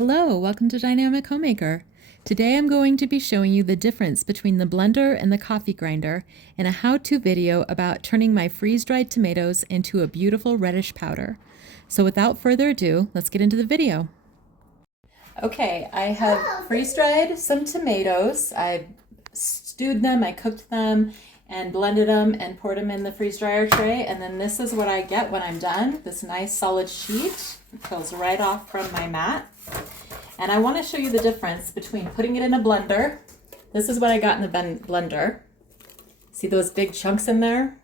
Hello, welcome to Dynamic Homemaker. Today I'm going to be showing you the difference between the blender and the coffee grinder in a how-to video about turning my freeze-dried tomatoes into a beautiful reddish powder. So without further ado, let's get into the video. Okay, I have freeze-dried some tomatoes. I stewed them, I cooked them, and blended them and poured them in the freeze dryer tray. And then this is what I get when I'm done. This nice solid sheet. It peels right off from my mat. And I want to show you the difference between putting it in a blender. This is what I got in the blender. See those big chunks in there?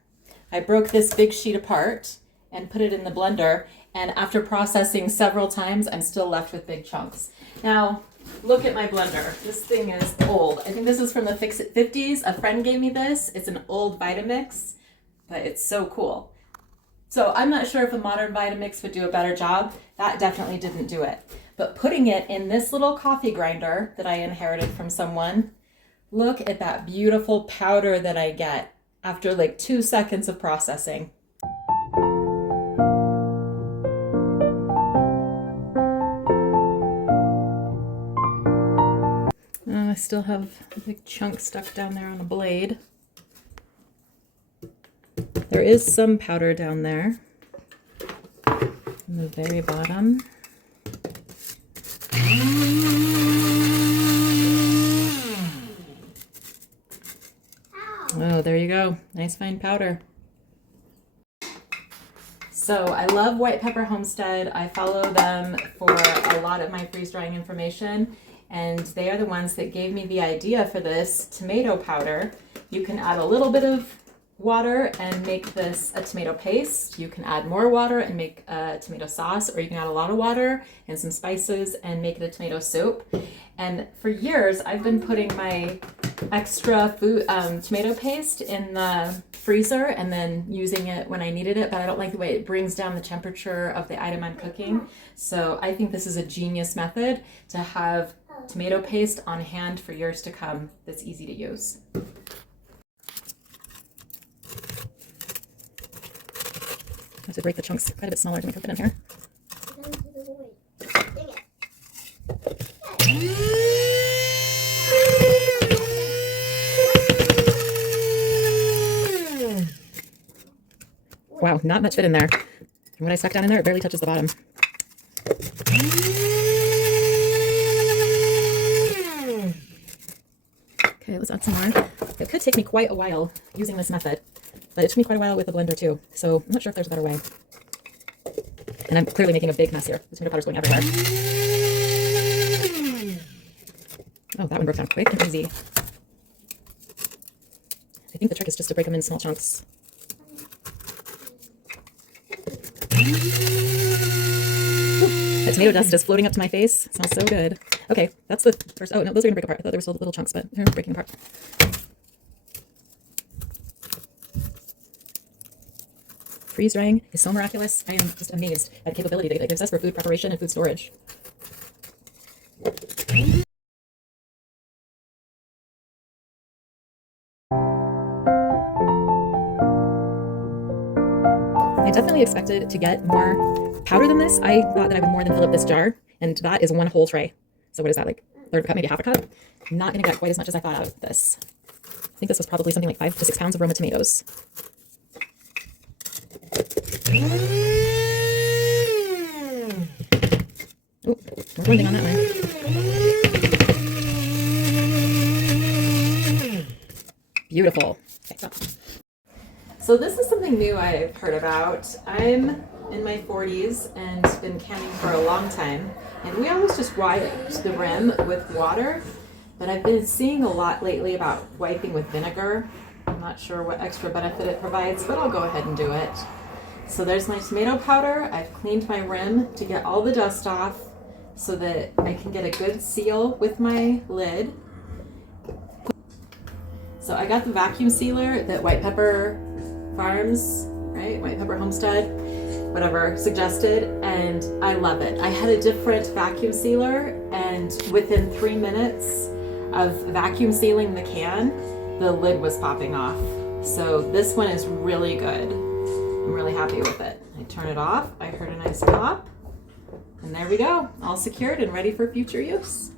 I broke this big sheet apart and put it in the blender. And after processing several times, I'm still left with big chunks. Now, look at my blender. This thing is old. I think this is from the Fix-It 50s. A friend gave me this. It's an old Vitamix, but it's so cool. So I'm not sure if a modern Vitamix would do a better job. That definitely didn't do it. But putting it in this little coffee grinder that I inherited from someone, look at that beautiful powder that I get after like 2 seconds of processing. I still have a big chunk stuck down there on the blade. There is some powder down there on the very bottom. Oh, there you go. Nice fine powder. So I love White Pepper Homestead. I follow them for a lot of my freeze drying information, and they are the ones that gave me the idea for this tomato powder. You can add a little bit of water and make this a tomato paste. You can add more water and make a tomato sauce, or you can add a lot of water and some spices and make it a tomato soup. And for years, I've been putting my extra tomato paste in the freezer and then using it when I needed it, but I don't like the way it brings down the temperature of the item I'm cooking. So I think this is a genius method to have tomato paste on hand for years to come that's easy to use. I have to break the chunks quite a bit smaller to make them fit in here. Wow, not much fit in there. And what I stuck down in there, it barely touches the bottom. Okay, let's add some more. It could take me quite a while using this method, but it took me quite a while with the blender too, so I'm not sure if there's a better way. And I'm clearly making a big mess here. The tomato powder's going everywhere. Oh, that one broke down quick and easy. I think the trick is just to break them in small chunks. Ooh, that tomato dust is floating up to my face. It smells so good. Okay, that's the first. Oh, no, those are going to break apart. I thought they were still little chunks, but they're breaking apart. Freeze drying is so miraculous. I am just amazed at the capability that it gives us for food preparation and food storage. I definitely expected to get more powder than this. I thought that I would more than fill up this jar, and that is one whole tray. So what is that, like a third of a cup, maybe half a cup? I'm not going to get quite as much as I thought out of this. I think this was probably something like 5 to 6 pounds of Roma tomatoes. Oh, more blending on that one. Beautiful. Okay, stop. So this is something new I've heard about. I'm in my 40s and been canning for a long time, and we always just wipe the rim with water, but I've been seeing a lot lately about wiping with vinegar. I'm not sure what extra benefit it provides, but I'll go ahead and do it. So there's my tomato powder. I've cleaned my rim to get all the dust off so that I can get a good seal with my lid. So I got the vacuum sealer that White Pepper Farms, right? White Pepper Homestead, whatever, suggested, and I love it. I had a different vacuum sealer, and within 3 minutes of vacuum sealing the can, the lid was popping off. So this one is really good. I'm really happy with it. I turn it off. I heard a nice pop. And there we go, all secured and ready for future use.